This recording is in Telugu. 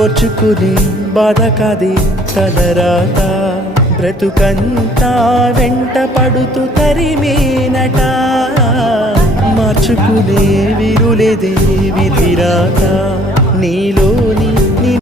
ఓర్చుకునే బాధ కాదే తలరాత బ్రతుకంతా వెంట పడుతూ తరిమేనట మార్చుకునే విరులేదే విధిరాత నీలోని